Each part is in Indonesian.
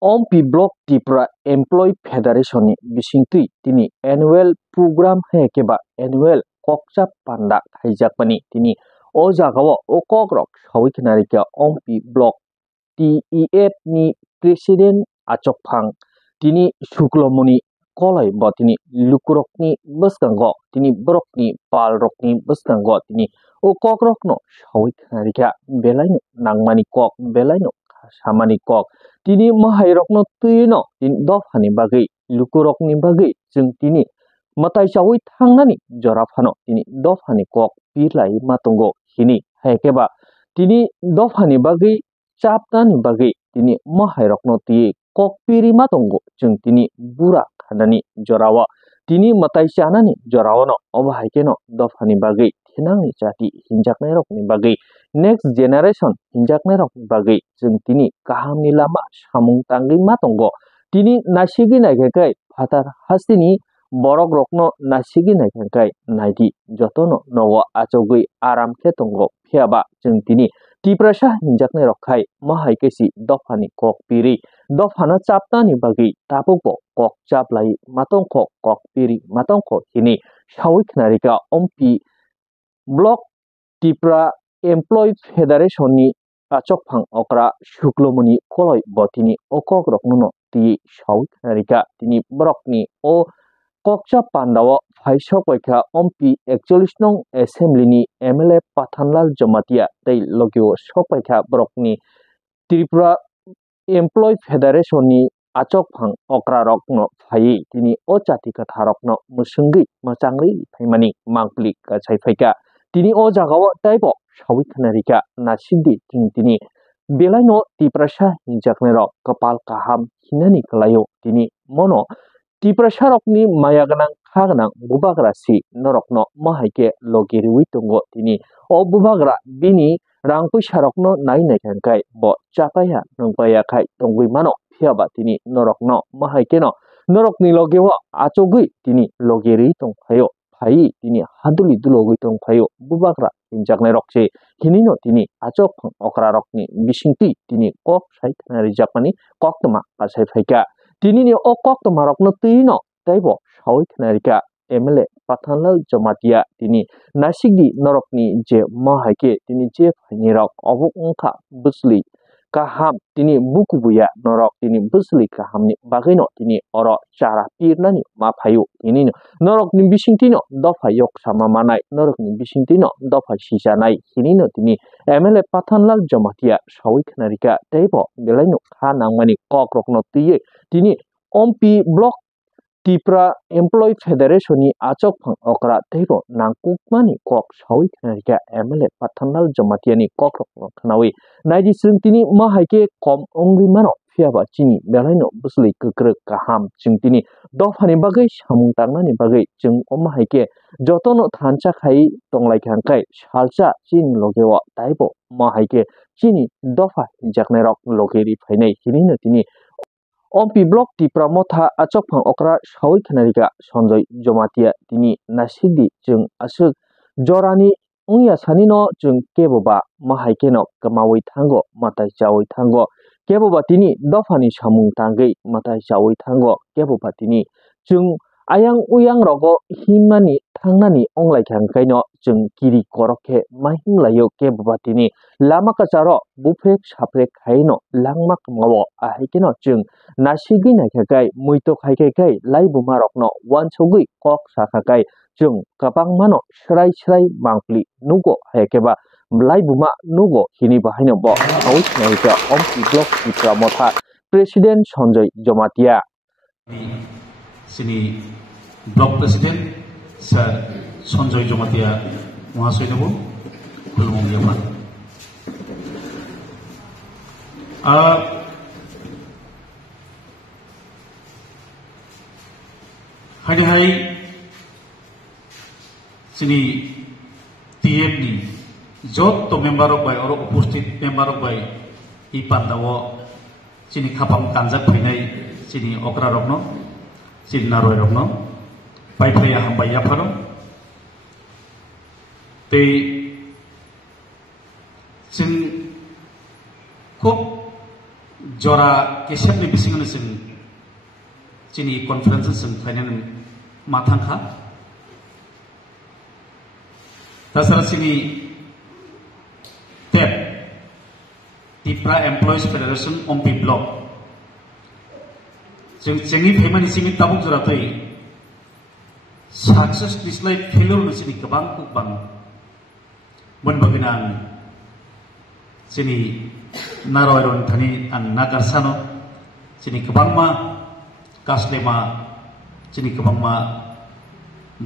OMPI Block Tripura Employee Federation ni bisingtui tini annual program keba annual kokchap panda haijakpani tini o jagao o kogrok sawikhnarika OMPI Block TEF ni president achokphang tini suklomoni kolai bo tini lukurokni bwskango tini borokni palrokni bwskango tini o kogrokno sawikhnarika belaino nangmani kok belaino samani kok tini mahairokno tuino tin dofani bagui lukurokni bagui jeng tini matai chawi thangnani jorafano tini dofani kok pilai matongo hini haikeba tini dofani bagui chapnani bagui tini mahairokno tui kok piri matongo jeng tini bura khanani jorawa tini matai chanani jorawano obo haikeno dofani bagui thinangni jati hinjaknairokni bagui next generation hinjaknairok bagui jeng tini kahamni lama samung tangui matongo tini nasigi naikhakai phatar hastini borok rokno nasigi naikhakai naidi jotono nogo achogui aram khe tongo phiaba jeng tini tiprasa hinjaknai rokkhai mahaikesi dofani kok piri dofana chaptani bagui tapuko kok chaplai matongkho kok piri matongkho hini sawikhnarika OMPI Block Tripura Employee Federation ni achokphang okra suklomoni koloi botini o kogrokno ti sawikhnarika tini borokni o kokcha pandao phaisok waikha OMPI 41 nong assembly ni MLA Pathanlal Jamatia tei logio sokwaikha borokni Tripura Employee Federation ni achokphang okra rokno phai tini o chati katha rokno musungui machangri phaimani mangpli kachai phaika tini o jagao taibo sawikhnarika nasidi tini belaino tiprasa hinjaknai rok kapal kaham hinani klaio tini mono tiprasa rokni maya ganang kha ganang bubagra si norokno mahaike logiriwi tongo tini o bubagra bini rang puisa rokno nainai khangkai bo chapaya nongpaya khai tongui mano phiaba tini norokno mahaikeno norokni logeo achogui tini logiri tongphaio phai tini haduli dulogui tongphaio bubagra hinjaknai rokche hinino tini achokphang okra rokni bisingti tini kok saikhnari japani koktoma kasai phaika tini ni o koktoma rokno tuino taibo sawikhnarika MLA Pathanlal Jamatia tini nasigdi norokni je mahaike tini je phaini rok obok ongkha busli kaham tini bukubuya norok tini busli kahamni bagino tini oro chara pirnani ma phayu tini norokni bisingtino dofa yok sama manai norokni bisingtino dofa sijanai hinino tini MLA Pathanlal Jamatia sawikhnarika teibo belaino kha nangmani kokrokno tuye tini OMPI Block Tripura Employee Federation ni achokphang okra teibo nangkukmani kok sawikhnarika MLA Pathanlal Jamatia ni kokrokno khnawi naidi singtini mahaike kom ongri mano phiaba chini belaino busli kukruk kaham chingtini dofani bagai samung tangnani bagai jeng mahaike jotono thancha khai tonglai khangkai salcha chini logeo taibo mahaike chini dofa hinjaknai rok logeri phainai hinino tini OMPI Block Tripura motha achokphang okra sawikhnarika Sanjoy Jamatia tini nasigdi jeng asuk jorani ongya sanino jeng keboba mahaikeno kamawi thango matai chawi thango keboba tini dofani samung tangei matai chawi thango keboba tini jeng ayang uyang rogo himani thangnani onglai khangkaino jeng kiri korokhe mahinglayo keboba tini lama kacharo bufrek saprek khaino langmak mawo ahikeno jeng nasigi naikhakai muito khaikai laibuma rokno wansogui kok sakhakai jeng kapang mano srai srai mangpli nugo haikeba laibuma nugo hini bahaino bo sawikhnarika OMPI Block Tripura motha President Sanjoy Jamatia sini Block President Sir Sanjoy Jamatia Mahasai Nobo Kulumong Hari-hari sini TF ni jot to member of by or upusthit member of by I pandawo sini khapam kanjak phainai sini okra rokno sini naroi rokno pai phaya hambai yapharo tei sin খুব jora kesep ni bising ni sing chini conference sing khainan mathang kha tasara sini tep Tipra Employees Federation Ompi Block jengi phaimani sini tabuk jora toi success dislay failure ni sini kabang kubang bon baginan sini naroiron thani an nagarsano sini kabang ma kaslema sini kabang ma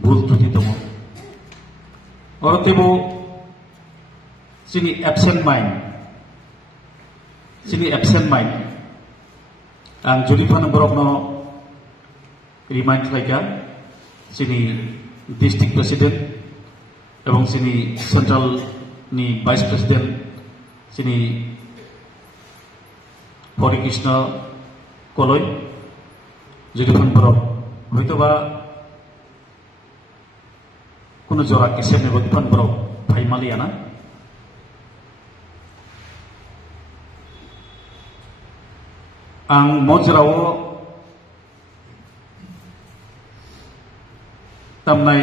bul tuti tomo or tebo sini absent mind ang juli pan borok no remind laika sini district president ebong sini central ni vice president sini Hori Krishna Koloi juli pan borok hoito ba kuno jora kese ne pan borok bhai maliana ang mojrawo tamnai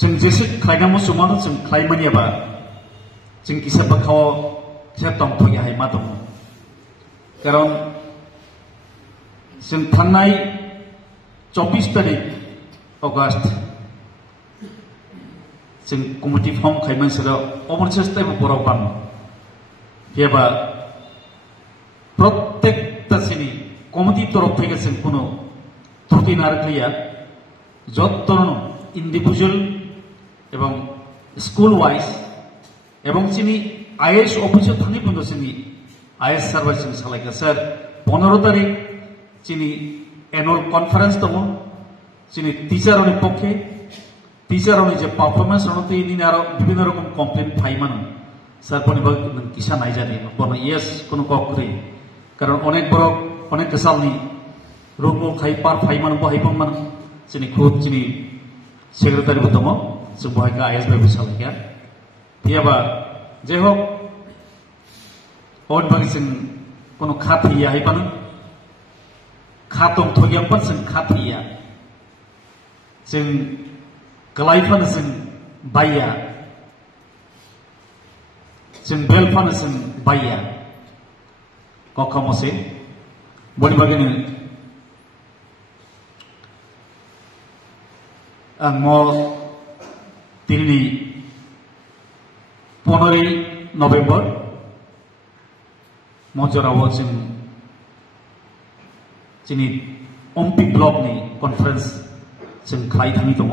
jeng jese khlainamo sumano jeng khlaimani ba jeng kisa bakhaw kisa tongthoi hai ma dong karon jeng thangnai 24 tarik August jeng committee form khaiman sero omorsestai bo borok ban yeba প্রত্যেকটা শ্রেণী কমিটির তরফ থেকে কোনো ত্রুটি না রাখলিয়া যত ইন্ডিভিজুয়াল এবং স্কুল ওয়াইজ এবং চিনি আইএস অফিসে থানি পর্যন্ত চিনি আইএস সার্ভিস সালাইকা স্যার 15 তারিখ চিনি অ্যানুয়াল কনফারেন্স দম চিনি টিচারনি পক্ষে টিচারনি যে পারফরমেন্স রণতে ইনি আরো বিভিন্ন রকম কমপ্লেন ফাইমান স্যার পনিবাগ কিসা নাই জানি বন ইয়েস কোনো ককরি কারণ অনেক বড় অনেক কেসালনি রোগ খাই পার ফাইমান বহাইপং মান চিনি খুব চিনি সেক্রেটারি দম जों बहायगा आइएस बायबो सालायगा फैयाबा जे हक अनबागि जों कोनो खाफैया हायबानो खातम थगियामबा जों खाफैया जों गलायफानो जों बायया जों बेलफानो जों बायया कखामसे बनिबागिनो आं म दिल्ली 15 नवेम्बर मजराव जों जोंनि अम्पि ब्लकनि कनफारेन्स जों खालायथानि दङ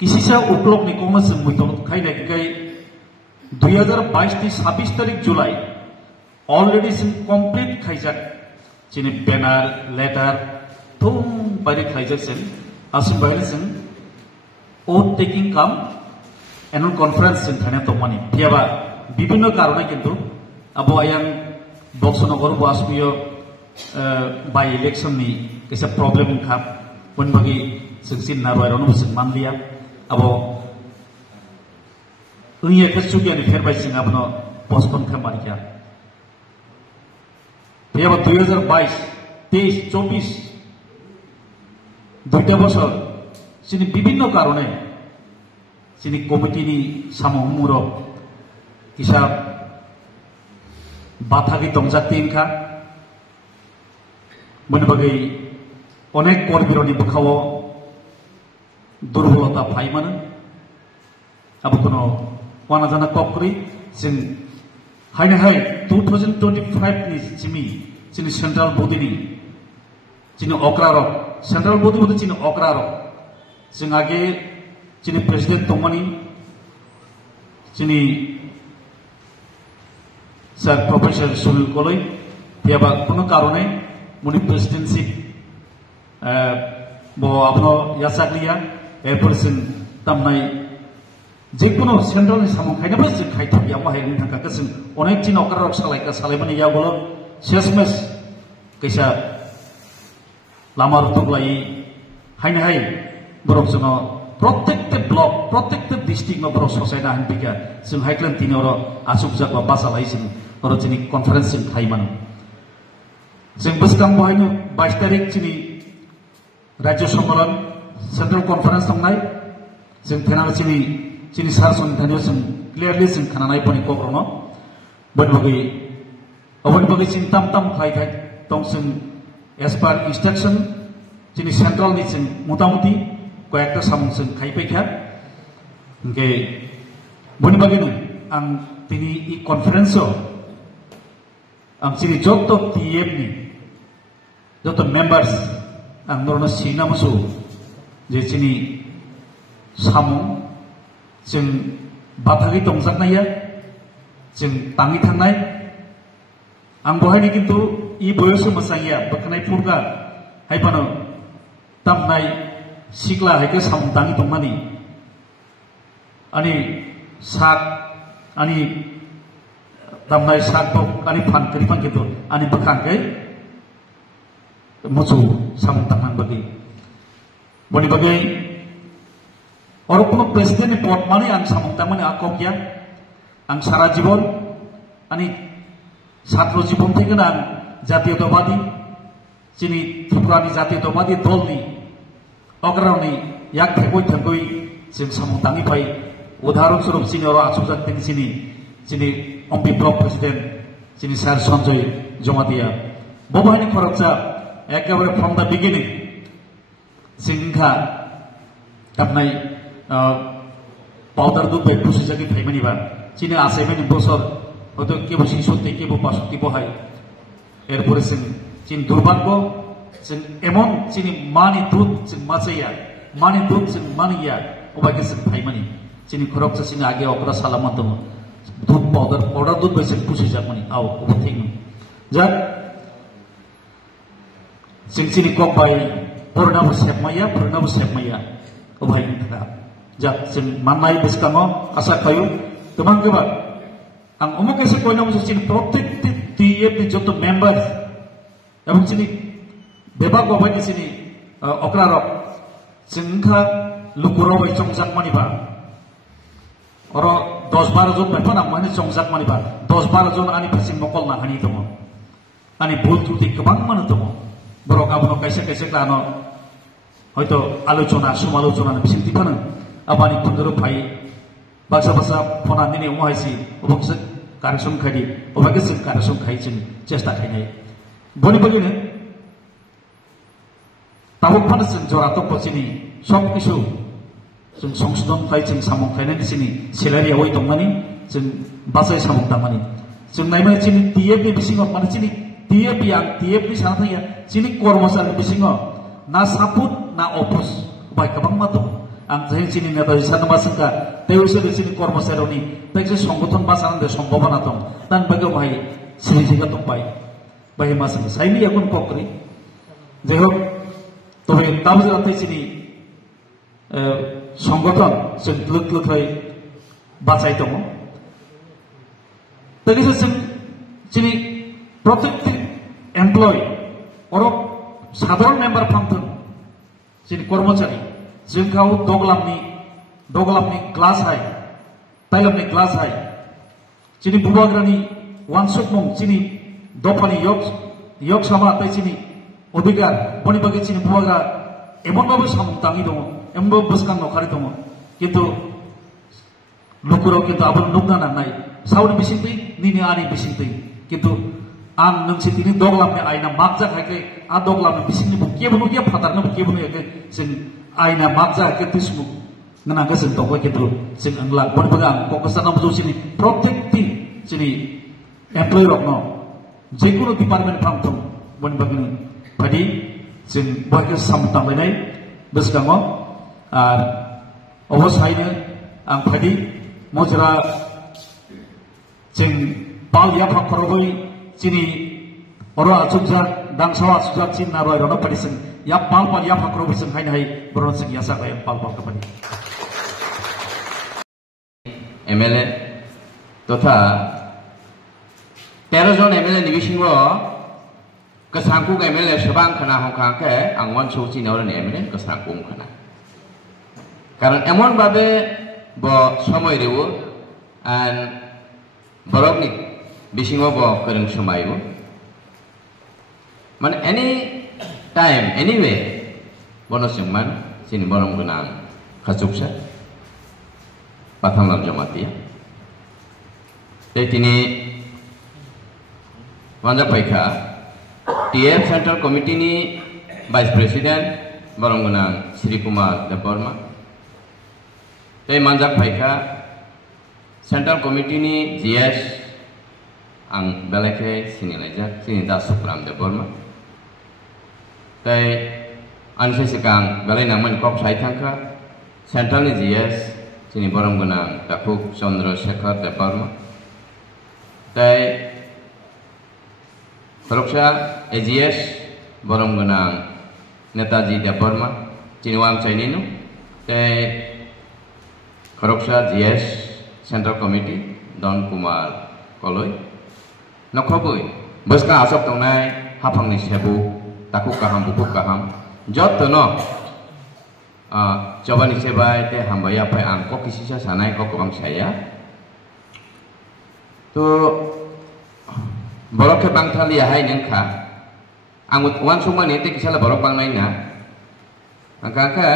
किसिसा ब्लकनि कौनो जों मैथन खायनायखाय 2022 नि 26 तारिख जुलाइ अलरेडि जों कमप्लिट खायजाक जोंनि बेनार लेटार थुम बायदि खायजाक जों आसिम बायदि जों ओथ टेकिंग काम एनुअल कॉन्फ्रेंस जों थानाय दंमानि फैयाबा विभिन्न कारणे किन्तु अब आयां बक्सनगर वासुयो बाय इलेक्शन नि कैसे प्रॉब्लम खा बनबागि जों सिन्ना रयरन जों मानलिया अब उइया कसुगियानि फेरबाय जों आबनो पोस्टपोन खामारिया फैयाबा 2022 23 24 दुइटा बছर जोंनि विभिन्न कारणे जोंनि कमिटिनि साममुरब हिसाब बाथागि दंजाक्तिनखा मोनबागै अनेक कर्मिरनि बुखाव दुर्बलता फाइमानो आबोखनो वानाजाना ककरि जों हायनाहाय 2025 नि जिमि जोंनि सेन्ट्रेल बडिनि जोंनि अक्रारक सेंट्रल बॉडी में चीन अक्रारो जों आगे चीनी प्रेसिडेंट दंमानि चीनी सर प्रोफेसर सुनील कोलई फैयाबा कोनो कारणे मुनि प्रेसिडेंसी बो आपनो यासाग्लिया एरपर जों तामनाय जेकुनो सेंट्रल नि सामं खायनाबो जों खायथाबिया बाहायनो थाखाय जों अनेक चीन अक्रारक सालायमानि यागलो सेसमेस कैसा लामा रुटुक लाई हायनाहाय बरक जोङो प्रत्येक ब्लक प्रत्येक डिस्ट्रिक्ट में बरो सोसाइना हनपिका जों हाइक्लेन तिनि अरो आसुकजाक बा बासालाय जों अरो जोंनि कन्फारेन्स जों थाइमान जों बसकां बहायनो 22 तारिख जोंनि राज्य सम्मेलन सेंट्रल कन्फारेन्स थांनाय जों थेनाल जोंनि सार सन्धानियाव जों क्लियारलि जों खानानाय बनि कग्रनो बनि बगै जों ताम थाइ दं जों एस पार इंस्ट्रक्शन जोंनि सेंट्रलनि जों मतामति कयेकटा सामुं जों खायफैखा ओंके बनि बगैनो आं दिनै इ कन्फारेन्सआव आं जोंनि जत टीएफ नि जत मेम्बार्स आं नरनो सिनामसो जे जोंनि सामुं जों बाथागै दंजानाया जों ताङै थांनाय आं बहायनो किन्तु इ बयसो मोसाया बखनाय फुरगा हायपानो तामनाय सिक्ला हायके सामुं ताङै दंमानि आनि साक आनि तामनाय साक दं आनि फानकरि फानकितो आनि बखांकै मोसौ सामुं तांनां बगै बनि बगै और কোনো প্রেসিডেন্ট পদ মানে आं सामुं तांमानि आकबया आं सारा जीवन आनि छात्र जीवन থেকে आं জাতীয়তাবাদী जोंनि त्रिपुरानि জাতীয়তাবাদী दलनि अग्रणी याक थेगै जों सामुं ताङैफाय उदाहरण स्वरूप जोंनि अर आसुकजाक जोंनि अम्बि ब्लक प्रेसिडेंट जोंनि सार सन्जय जमादिया बबाहानि खरकजा एकेबारे फ्रम द बिगिनिं जोंहा तामनाय पाउडार दुध बेग बुसुजागि फाइमानिबा जोंनि आसायमानि बसर हयতো केबो 66 केबो 65 बहाय एरपरे जों दुर्भाग्य जों एमन जोंनि मानि दुध जों माचाया मानि दुध जों मानिया अबायके जों फाइमानि जोंनि खरकजा जोंनि आगे अकरा सालामा दङ दुध पाउडार दुध बेग जों बुसुजागमानि आव अबथिंमोन जा जोंनि कबाय पुरनाबो सेबमाया अबाय था जा जों माननाय बिस्काङाव आसा खायो गोबां आं अमुक एसे कयनामसो जोंनि प्रत्येक टीएफ नि जत मेम्बार्स एवं जोंनि बेबा गबायनि जोंनि अक्रारक जोंहा लुकुरावै चंजाकमानिबा अर 10-12 जन बेफोर आं माने चंजाकमानिबा 10-12 जन आनि फारसे नकल नाहानि दङ आनि भुल त्रुटि गोबां माने दङ बर' गाबोनो खायसे लानो हयতো आलोचना समालोचना बिसिंथि फानो आबानि कुन्दुरु फाय बासा फना दिनै अमायसि अबकसे कारेक्सन खायदि अबाके जों कारेक्सन खाय जों चेष्टा खायनाय बनि बगिनो ताबुक फानो जों जरात पसिनि सब किसु जों संशोधन खाय जों सामुं खायनायनि जोंनि सेलारि आवै दंमानि जों बासाय सामुं दामानि जों नायमाय जोंनि टीएफ नि बिसिङाव माने जोंनि टीएफ नि साना थाया जोंनि कर्मचारी बिसिङाव ना सापुत ना अफिस बाय गोबां मा दं आं जोंनि नेताजी सानोबा जोंहा तेवसोर जोंनि कर्मचारिनि बेसे संगठन बासानांदे सम्भावना दं दान बागै बाहाय सिरिजिगा दंबाय बाहाय मा जों साइनि এখন कक्रि जेहक तबे ताबजाते जोंनि संगठन जों लोगै बाचाय दङ लोगोसे जोंनि प्रत्येक एमप्लय और साधारण मेम्बार फांथों जोंनि कर्मचारी जोंखौ दगलामनि ग्लास हाय ताइलामनि ग्लास हाय जोंनि बुबाग्रानि वानसुक मुं जोंनि दफानि yok sama ताइ जोंनि अधिकार बनि बागै जोंनि बुबाग्रा एमनबाबो सामुं ताङै दङ एमनबाबो बसकां नखारि दङ किन्तु लुकुराव किन्तु आबो नुगना नांनाय सावनि बिसिंथै निनि आनि बिसिंथै किन्तु आं नोंसि दिनै दगलामनि आइना मागजा खायखै आ दगलामनि बिसिंनि केबो नुया फादारनो केबो नुयाखै जों आइना मागजा खायखै तिसमु ननांगो जों दंबाय किन्तु जों आंला बनिबो आं कक्राझार जोंनि प्रत्येकनि जोंनि एमप्लय रकनो जिकुनु डिपार्टमेन्ट फांथों बनिबो बायदि जों बयबो सामुं तांलायनाय बसकाङाव आर अबसायनो आं बायदि मजरा जों बाल याफा खरबै जोंनि अर आसुकजाक दांसाव आसुकजाक चिन नारय रनो पादिसों या पाल याफा खरबै जों हायनो हाय बरन जों यासा गाय पाल कपानि एमएलए तथा 13 जन एमएलए नि बिसिङाव कसangku एमएलए सेबां खाना हखांखे आं वन सौचिनाव एमएलए कसangku खाना কারণ এমন ভাবে সময় RAB and borokni bisingo bo kereng samayo man any time anyway bono singman sini borong gunang khasuksa pathamlam jamatia tini wanja paikha TF Central Committee ni Vice President borong gunang Sri Kumar Deborma tei manjak paikha Central Committee ni GS ang beleke sini lajak sini das Supram Deborma tei anse sekang belai naman kop sai thangka Central ni GS sini borong gunang Dakuk Chandra Shekhar Deborma tei Poroksha AGS borong gunang Netaji Deborma sini wam chaininu tei Poroksha GS Central Committee Don Kumar Koloi Nokobui Boska asok tongnai hapang ni sebu takuk kaham bukuk kaham jotono coba ni sebai te hambaya pai angko kisisa sanai kok kabang saya tu borok ke bang thalia hai nengkha angut wan suma ni te kisala borok bang nai na angka ka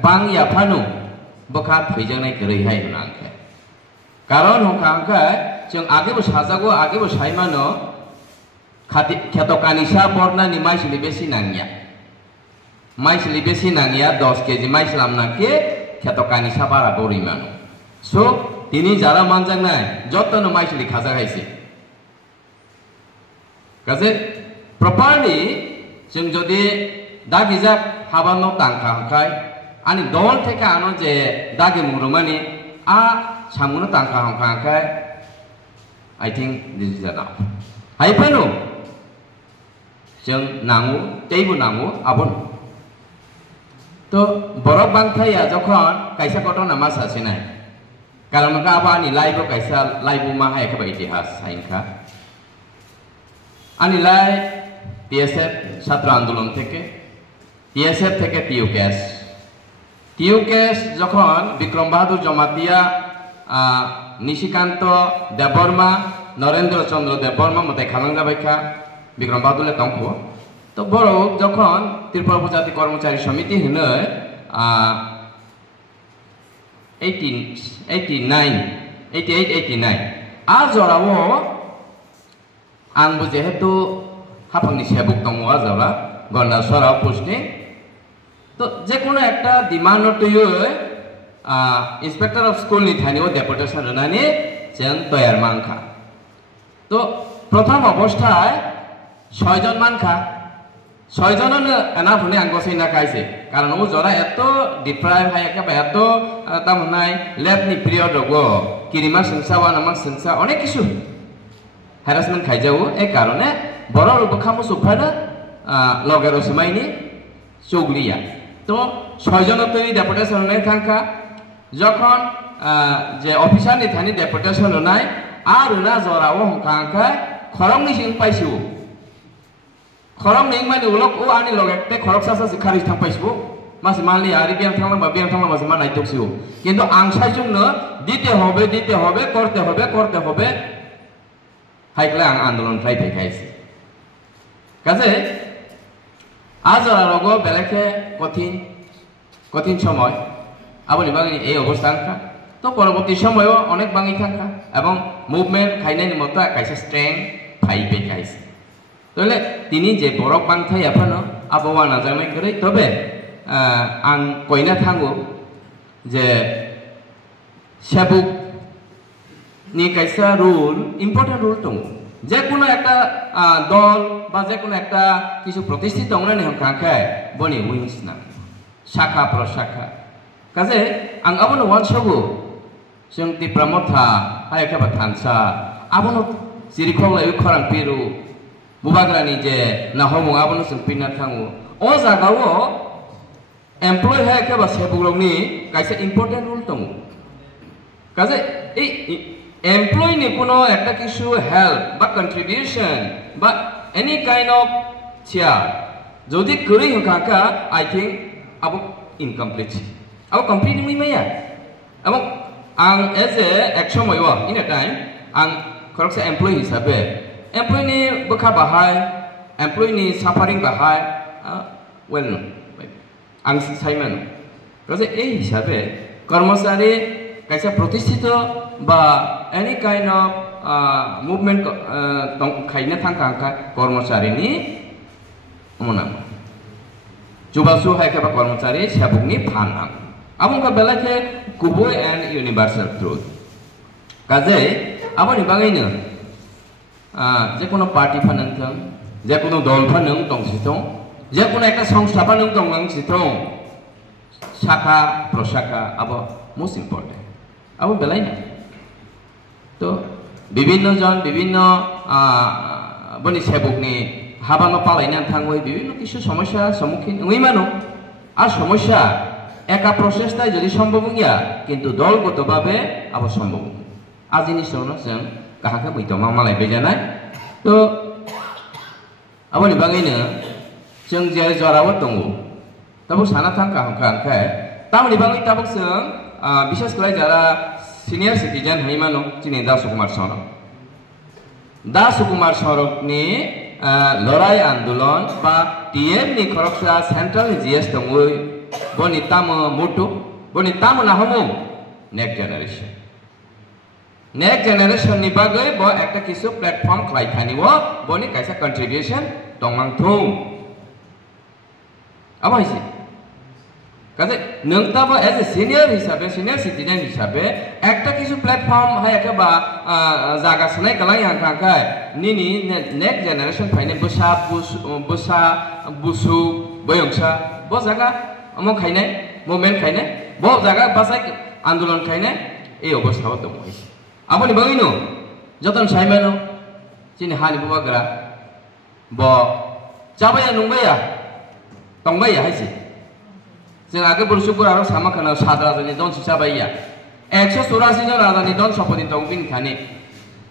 bang ya phanu boka thijang nai kerei hai nangkha কারণ হংকা जों आगे साजागो आगे साइमानो ख्यात कानिसा बरनानि माइसलि बेसि नांगिया 10 केजी माइसलाम नाके ख्यात कानिसा बारा बरिमानो सो तिनि जारा मानजांनाय जतनो माइसलि खाजा गाइसे काजे प्रपारलि जों जदि दागिजाब हाबानो तांखा हंखाय आनि दल थेके आनो जे दागि मुरुमानि आ सामुनो तांखा हंखाय I think this is enough. Hai panu जों नांगौ तेबो नांगौ आबन तो borok bangthaya jokhon kaisa घटना मा सासिनाय कारण का आबानि लाइबो काisa लाइबो मा हाय खबा इतिहास साइनखा आनि लाई TSF ছাত্র আন্দোলন থেকে TSF থেকে টিউকেস যখন বিক্রম বাহাদুর জমাতিয়া নিশিকান্ত দেববর্মা নরেন্দ্র চন্দ্র দেববর্মা মতে খালাঙ্গা বাইখা বিক্রম বাহাদুরে তংখ তো বড় যখন ত্রিপুরা উপজাতি কর্মচারী সমিতি হইনো 88 आ जरावो आंबो जेहेतु हाफांनि सेबुक दङ आ जरा गन्ना सरा पोस्टिं तो जेकुनो एकटा डिमान्ड टुयो इंस्पेक्टर ऑफ स्कूल नि थानिओ डेपुटेशन रनानि जों तयार मानखा तो प्रथम अवस्थाय 6 जन मानखा 6 जननो एनाफुनि आंगसैना काइसे कारण ओ जरा एतो डिप्राइव हाय एकेबा एतो तामनाय लेबनि पिरियड रगो किरिमा संसावा नामा संसा अनेक किसु हैरासमेंट खाइजाओ ए कारणे बरो रबखामो सुफाना लगेरो समायनि चौगलिया तो 6 जन तोनि डेपुटेशन नै थांखा যখন যে অফিসার নি থানি ডেপুটেশন নাই আর না জরাও হংকাংকা খরং নি সিং পাইছু খরং নি মানে উলক ও আনি লগেতে খরক সাসা সিখারি থাম পাইছু মাসি মানলি আরি বিয়াম থাংলা বা বিয়াম থাংলা মাসি মান নাইতকছু কিন্তু আংসাই জন্য দিতে হবে করতে হবে হাইকলা আং আন্দোলন ট্রাই দেখাইছে কাজে আজরা রগো বেলেকে কঠিন সময় আবনি বাঙি এই অবস্থা তো পরবর্তী সময়ও অনেক বাঙি থাকা এবং মুভমেন্ট খাইনাইনি মতো কাইসা স্ট্রেং ফাইবে খাইছে তাহলে তিনি যে বরক বাংথাই এফানো আবহাওয়া নাজানাই করে তবে আং কইনা থাঙ্গো যে সেবুক নি কাইসা রুল ইম্পর্টেন্ট রুল দङ যে কোনো একটা দল বা যে কোনো একটা কিছু প্রতিষ্ঠিত অংরানি হংখায় বনি উইংস না শাখা প্রশাখা কাজে আং আবনো ওয়ানসবো जों ति प्रमथा हाय केबा थानसा आबनो सिरिखौलाय खरां पिरु बुबाग्रानि जे नाहमु आबनो जों पिना थाङो ओ जागावो एमप्लय हाय केबा सेबुग्रंनि काइसे इम्पोर्टेन्ट रुल दङ काजे এই एमप्लय नि कोनो একটা কিছু হেল্প বা কন্ট্রিবিউশন বা এনি কাইন্ড অফ চিয়া যদি করি হকাকা আই থিংক আবো incomplete abo complete ni maya abo ang as a action moi wa in a time ang korok sa employee hisabe employee ni bekha bahai employee ni suffering bahai well no ang Saiman কাজে এই হিসাবে কর্মচারী কাইসা প্রতিষ্ঠিত বা any kind of movement খাইনা থাকা কর্মচারীনি অমনাম জুবাসু হাইকাবা কর্মচারী সাবুকনি ফানাম আমনকা বেলাকে কুবুই এন্ড ইউনিভার্সাল ট্রুথ কাজে আবনি বাগাইনো যে কোনো পার্টি ফানান্থং যে কোনো দল ফানং দংসিথং যে কোনো একটা সংস্থা ফানং দংলাংসিথং শাখা প্রশাখা আব মোস্ট ইম্পর্টেন্ট আব বেলাই না তো বিভিন্ন জন বিভিন্ন বনি সেবকনি হাবানো পালাইনা থাঙ্গই বিভিন্ন কিছু সমস্যার সম্মুখীন ওই মানো আর সমস্যা একা প্রচেষ্টায় যদি সম্ভব গিয়া কিন্তু দলগতভাবে আবার সম্ভব আজ জিনিসটাও जों কাহাকে বইতমা মালাই বেজানাय তো আবনি বাগাইनो जों जे जराव दङ तब साना थां काहांखाय तामनि बागै तब जों বিশেষ করে যারা সিনিয়র সিটিজেন হইমানো চিনি দাস কুমার সরকনি লড়াই আন্দোলন বা টিএম নি খরকসা সেন্ট্রাল জিএস দङै বনি তাম মুটু বনি তাম নাহমু নেক্সট জেনারেশন नि बागै ब একটা কিছু প্ল্যাটফর্ম খাইথানিও বনি কাইসা কন্ট্রিবিউশন দंमांथौ আবাইছে কাজে নংতাবো এজ এ সিনিয়র হিসাবে সিনিয়র সিটিজেন হিসাবে একটা কিছু প্ল্যাটফর্ম হায়াকে বা জায়গা সনাই গলাই হাঁকায় নিনি নেক্সট জেনারেশন ফাইনে বসা বুসু বয়ংসা ব জায়গা আমো খাইনাই মুভমেন্ট খাইনাই ব জায়গা বাসাই আন্দোলন খাইনাই এই অবস্থাও দङ আপনি বাগিনো যতন সাইমানো চিনি হানি বুবাগ্রা ব চাবায়া নংবায়া তংবায়া হাইছে जों आगे बरसुपुर आरो सामाखाना सात राजानि दन सिसाबाया 184 जन राजानि दन सम्पति दं बिनखानि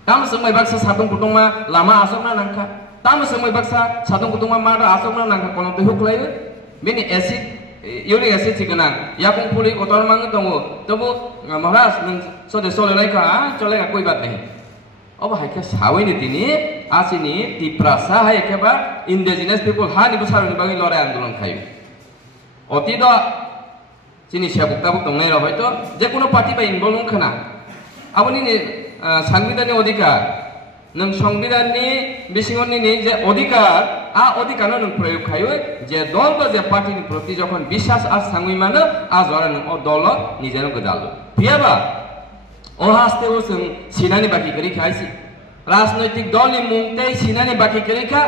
ताम समय बाक्सा सादं कुटुंबा लामा आसोकना नांखा ताम समय बाक्सा सादं कुटुंबा मादा आसोकना नांखा कोनो बेहुक्लायो बेनि एसिड इउरिक एसिड थिगना याकुं पुलि कतरमांग दङ तबु महाराज नों सदे सलेनायखा चलेगा कोई बात नहीं अब हाइका सावैनि दिनि आसिनि तिप्रासा हाइकेबा इन्डिजिनास पिपल हानि बसारनि बागै लड़ाई आंदोलन खायो অতীত চিনি সেবকতাবক দংনাই হয়তো যে কোনো পার্টি বা ইনভলভ খানা আপনি সাংবিধানিক অধিকার নং সংবিধাননি বিসিংনি যে অধিকার অধিকার নং প্রয়োগ খায় যে দল বা যে পার্টির প্রতি যখন বিশ্বাস আর সাংবি মানে আজ ওরা নং দল নিজের গদাল বিয়াবা ও হাসতেও जों সিনানি বাকি করি খাইছি রাজনৈতিক দলনি মুংতেই সিনানি বাকি করি খা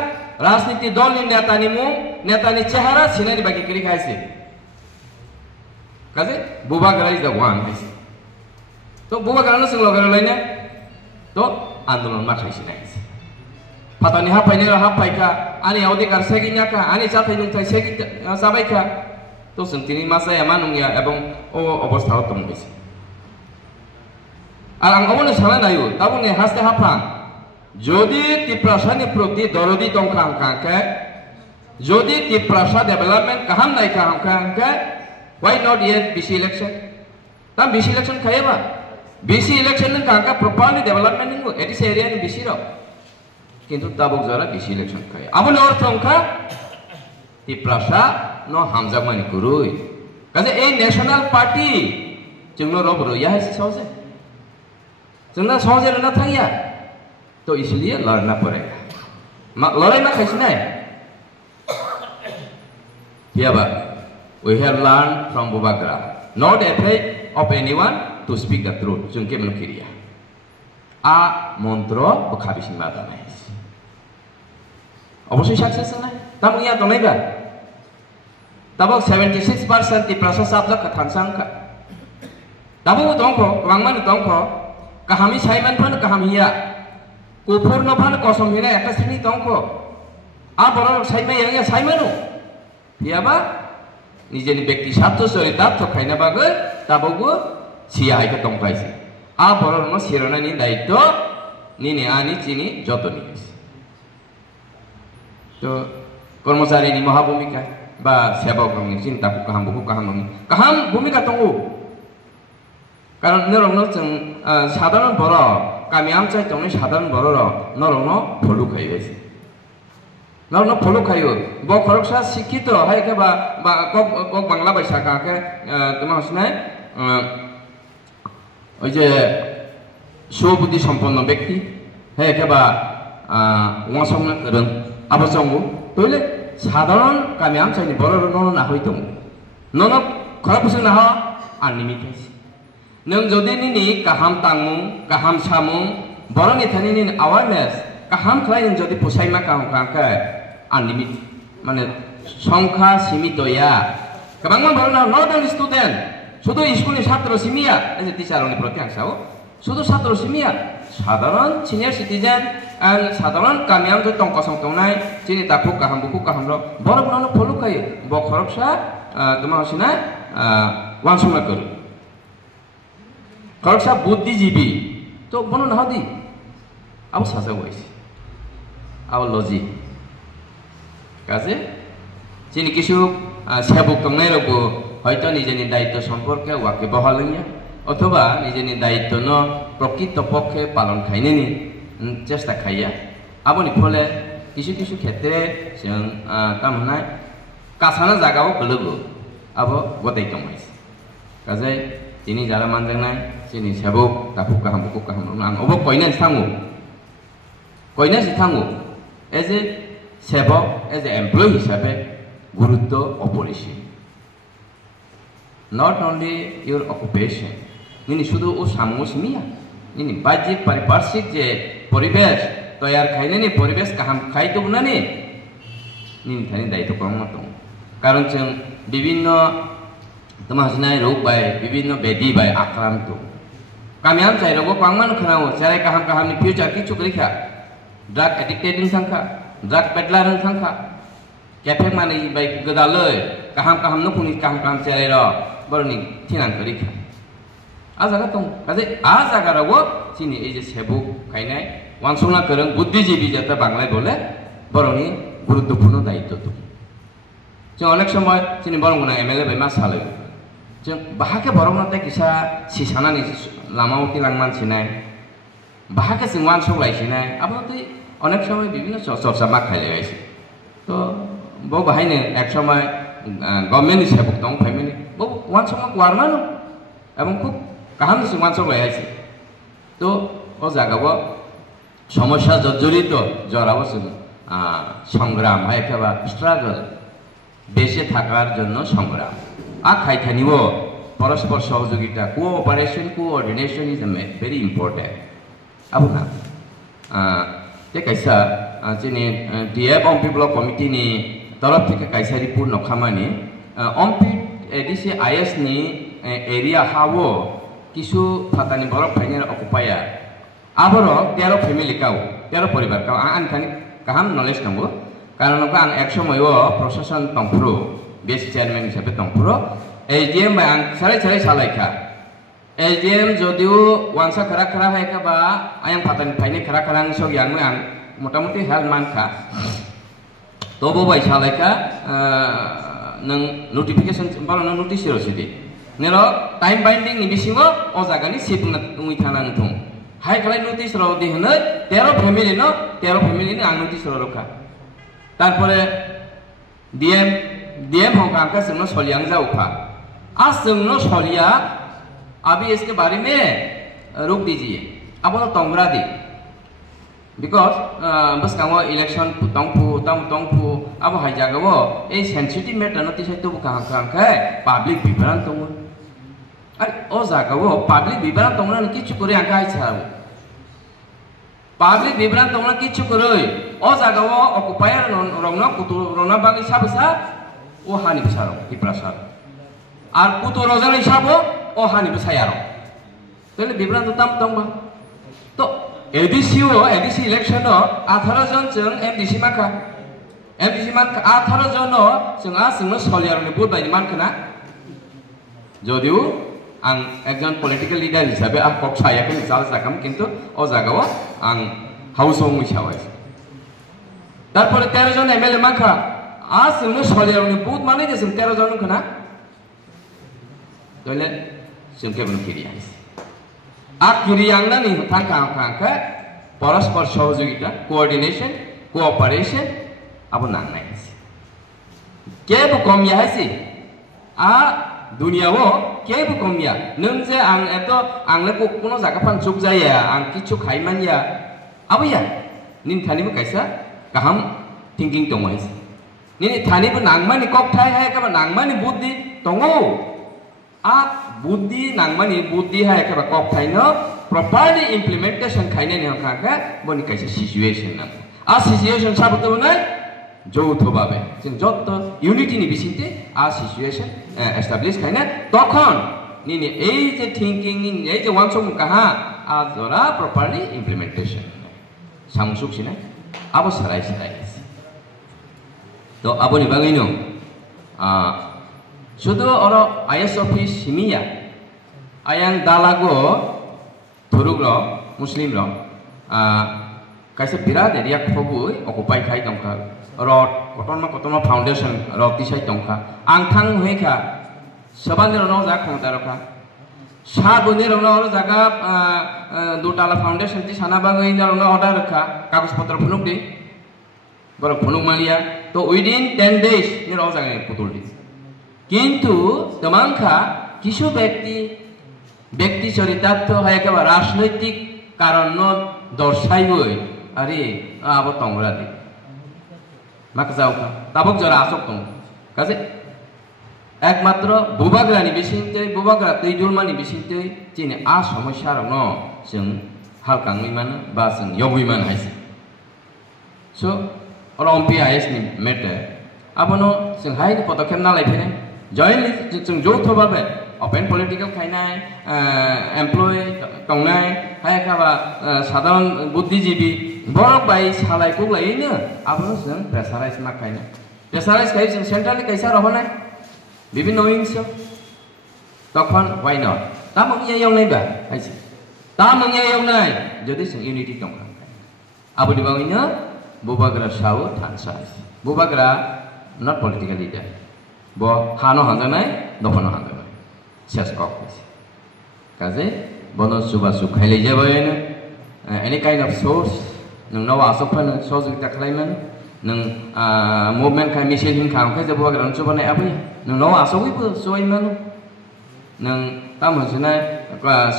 রাজনীতি দলনি নেতানি মুং নেতানি চেহারা সিনানি বাকি করি খাইছে কাজে বুবাগ্রা ইজ দ্য ওয়ান হাইছে তো বুবাগ্রানো जों लगायलायना তো আন্দোলন মাথাইছে নাইছে ফাতানি হাফাইনে হাফাইকা আনি অধিকার সেগিনাকা আনি চাথাই নুংথাই সেগি সাবাইকা তো जों তিনি মাসা এমানুংয়া এবং ও অবস্থাও দং হইছে আর আং অবনে সানা নাইও তাবুনে হাসতে হাফা যদি তিপ্রাসানি প্রতি দরদি দংখাংখাকে যদি তিপ্রাসা ডেভেলপমেন্ট কাহাম নাই কাহাংখাকে why not yet BC election tam BC election khayeba BC election nang kangka properly development nang etis area ni BC ro kintu tabuk jara BC election khay amon orth ongkha tiprasa no hamjamani kurui kaje ei national party jungno robro ya hai soje jungna soje na thaiya तो इसलिए लड़ना पड़ेगा लड़ाई ना कैसे नहीं we have learned from Bubagra not afraid of anyone to speak the truth जों के मन किरिया आ मंत्र बखाबिसिन मादा নাই অবশ্যই সাকসেস না তাম ইয়া তো নাইবা তাবক 76% ti prasa sabla ka thansangka tabu tongko wangman tongko kahami saiman phan kahamiya কুফর নফান কসম হিনা একটা শ্রেণী তঙ্ক আ বড় সাইমা ইয়াঙ্গা সাইমানো ইয়াবা নিজেনি ব্যক্তি স্বার্থ চরিতার্থ খাইনা বাগে তাবগু সিয়া হাইকা তঙ্কাইছে আ বড় ন শিরনানি দায়িত্ব নিনে আনি চিনি যত নিয়েছে তো কর্মচারীনি মহাভূমিকা বা sebok rong ni cinta ku kaham rong kaham bhumika tongo karon norong no jeng sadharon boro kami amchai tongni sadharon boro ro norong no pholu khai gaise norong no pholu khayo bo khoroksa শিক্ষিত hai ke ba kok bangla baisa ka ke তোমার হসনাই ওই যে সুবুদ্ধি সম্পন্ন ব্যক্তি হ্যাঁ কেবা ওয়াসংনা করন আবসঙ্গ তইলে সাধারণ কামি আমচাইনি বড় নন না হইতো নন খারাপ বসে না আনলিমিটেড নং যদি নিনি কাহাম তাংমু কাহাম সামু বড় নিথানি নিন অ্যাওয়ারনেস কাহাম খাইন যদি পোসাইমা কাহাম কাকা আনলিমিটেড মানে সংখ্যা সীমিত ইয়া কেবাংমান বড় না নট অনলি স্টুডেন্ট শুধু স্কুলের ছাত্র সিমিয়া এই যে টিচারনি প্রতি আংশাও শুধু ছাত্র সিমিয়া সাধারণ সিনিয়র সিটিজেন and সাধারণ কামিয়াম যে টংক সংটংনাই চিনি তাকু কাহাম বুকু কাহাম র বড় বড় ফলু খাই ব খরকসা তোমার হসিনা ওয়ানসমা করু খরকসা বুদ্ধিজীবী তো বনো না দি আবু সাসা হইছে আবু লজিক কাজে চিনি কিছু সেবক টংনাই রব হয়তো নিজের দায়িত্ব সম্পর্কে ওয়াকে বহালিয়া অথবা নিজের দায়িত্ব ন প্রকৃত পক্ষে পালন খাইনি চেষ্টা খাইয়া আপনি ফলে কিছু কিছু ক্ষেত্রে তামনায় কাছানা জায়গাও গলবো আবো গতাই কমাইছে কাজে তিনি যারা মানজাং নাই তিনি সেবক তাকু কাহাম বুকু কাহাম আং অব কইনাসি থাঙ্গু এজ এ সেবক এজ এ এমপ্লয়ি হিসাবে গুরুত্ব অপরিসীম not only your occupation ini শুধু ও সামু সিমিয়া ini বাহ্যিক পারিপার্শ্বিক যে পরিবেশ তৈয়ার খাইনে নি পরিবেশ কাহাম খাইতো না নি নিন খানি দায়িত্ব কম মত কারণ जों বিভিন্ন তোমার হাসনাই রোগ বাই বিভিন্ন ব্যাধি বাই আক্রান্ত কামিয়াম চাই রোগ পাংমান খানাও চাই কাহাম কাহামনি ফিউচার কিছু করিখা ড্রাগ এডিক্টেড থাকা ড্রাগ পেডলার থাকা কেফেক মানে বাই গদালয় কাহাম কাহাম নকুনি কাহাম কাহাম চাই র বরনি থিনান করিখা আজাগা দं কাজে আজাগারাও চিনি এই যে সেবক খাইনাই ওয়ানসংনা করং বুদ্ধিজীবী যাতে বাংলায় বলে বরনি গুরুত্বপূর্ণ দায়িত্ব তো जों अनेक समय चिनि बरंगना एमएलए बाय मा सालाय जों बाहाके बरंगनाते किसा सिसानानि लामावति लांमान सिनाय बाहाके जों वानसं लायसिनाय आबोते अनेक समय বিভিন্ন চর্চা मा खायलायसि तो बो बाहायनो एक समय गभर्नमेन्टनि सेबक दं फाइमिनि बो वानसं वारमानो এবং খুব কাহানি ওয়ানসং লাयसि तो ও জায়গাও সমস্যা জর্জরিত জরাও সংগ্রাম হয় একেবারে স্ট্রাগল দেশে থাকার জন্য সংগ্রাম আর খাইথানিও পরস্পর সহযোগিতা cooperation coordination is very important আবুনা যে কাইসা যিনি ডিএফ অম্পি ব্লক কমিটিনি তরফ থেকে কাইসা রিপোর্ট নখামানি অম্পি এডিসি আইএস নি এরিয়া হাও কিছু ফাতানি বরফ ফাইনের অকুপায়া আবার 13 ফ্যামিলি কাও 13 পরিবার কাও আনখানি কাহাম নলেজ নামবো কারণ আং এক সময় প্রশাসন তংফুরো বেস চেয়ারম্যান হিসাবে তংফুরো এজিএম আং সারাই সারাই সালাইখা এজিএম যদিও ওয়ানসা খারা খারা হাইখা বা আং ফাতানি ফাইনে খারা খারা সব ইয়াং আং মোটামুটি হেল্প মানখা তবু বাই সালাইখা নং নোটিফিকেশন বারো নং নোটিস রসিদি নের টাইম বাইন্ডিং নি বিসিङो ও জায়গানি সিপনা উই থানা নথং হাই খালাই নোটিস র দি হনে 13 ফ্যামিলি ন 13 ফ্যামিলি নি আং নোটিস র রখা তারপরে डीएम होगा जोंनो सलियां जाऊखा आज जोंनो सलिया अभी इसके बारे में रोक दीजिए अब तो तंगरा दी बिकॉज बस कांगो इलेक्शन तंगफु अब हाई जागो ए सेंसिटिव मैटर नोटिस तो कांखा पब्लिक विवरण दङ अरे ओ जागो पब्लिक विवरण दङ किछु करे आंखा आइछाव पब्लिक विवरण दङ किछु करे ओ जागाव अकुपायर रंगना कुतु रंगना बागै साबसा ओ हानि बिसारो दिप्रासार आर कुतु रजन हिसाबो ओ हानि बिसायारो तले विवरण दम दंबा तो एडीसी इलेक्शन 18 जन जों एमडीसी माखा 18 जन जोंनो सलियारनि बुट बायदि मानखना যদিও आं एकजन पलिटिकल लिडार हिसाबै आं कक सायाखै जाल जागाम किन्तु ओ जागाव आं हाउस मिसावाय তারপরে 13 জন এমএলএ মাখা जोंनो सलियावनो बुत माने जे जों 13 জন खोना तोले जों केबल किरिया किरियांगनानि थांखा परस्पर सहयोगिता कोऑर्डिनेशन कोऑपरेशन अब नांनाय केबो कमिया हायसि दुनिया वो केबो कमिया नों जे आं एतो आंले कोनो जागा फान जुग जाया आं किछु खाइमानिया आबैया निन थानिबो कायसा गाहाम थिंकिं दङ हायसि निन थानिबो नांमानि ककथाय हाय का नांमानि बुद्धि दङ बुद्धि नांमानि बुद्धि हाय का ककथाय न प्रॉपर्ली इम्प्लीमेंटेशन खाइने ने खाका बनि कायसा सिचुएशन ना सिचुएशन साबतो नै যৌথভাবে যত ইউনিটি বিশিতে সিচুয়েশন এস্টাবলিশ খাইনা তখন নিনি এই যে থিংকিং এই যে ওয়ানসম কাহা জরা প্রপারলি ইমপ্লিমেন্টেশন সামসুক সিনা আবো সারাই তো আবনি বাঙাইনো শুধু অর আইএস অফিস সিমিয়া আয়াং দালাগো ধরুগ্র মুসলিম র কাইসে বিরাট এরিয়া খবুই অকুপাই খাই দংখা रड कतमा फाउंडेशन रड दिसाय दंखा आं थां होयखा सबानि रनो जा खंदारखा साबुनि रनो जागा दुटाला फाउंडेशन ति साना बाङै रनो अर्डर रखा कागज पत्र फुनुक दि बर फुनुक मालिया तो विदिन 10 days नि रनो जागा पुतुल दि किंतु तमांखा किछु व्यक्ति चरितार्थ हायका राजनैतिक कारण दर्शायबोय अरे आबो तंगरा दि माका जाउखा ताबक जरा आसक दं काजे एकमात्र बुबाग्रानि बिसिंते बुबाग्रा दैदुलमानि बिसिंते जिनि समस्या रन जों हालकाङै मान बा जों यगै मान हायसि सो अरम्पि आइएस नि मेटर आबनो जों हाय पदक्षेप नालाय फैनाय जयनलि जों जौथभाबे ओपन पलिटिकल खायनाय एमप्लय दंनाय हाय खाबा साधारण बुद्धिजीवी बरक बाई सालायखौ लायैनो आबनो जों प्रेसाराइज मा खायना प्रेसाराइज खाय जों सेन्ट्रली कैसा रहनाय विभिन्न विंस तखन व्हाइ नट तामंगिया एवनायबा हायसि तामंगिया एवनाय जदि जों यूनिटी दं आबनि बाङैनो बुबाग्रा साउ थानसा बुबाग्रा नट पलिटिकल लीडर ब हानो हांजानाय दफनो हांजानाय सेस कक काजे बनो सुबा सुखायले जाबायनो एनी काइन्ड ऑफ सोर्स नोंनाव आसोफानो सहयोगिता खालायमोन नों मुभमेन्ट खाय मिছিল हिंखा ओंखाय जे बुबाग्रा नसुबानाय आबै नोंनाव आसोगैबो सयमोन नों ता मोनसेनाय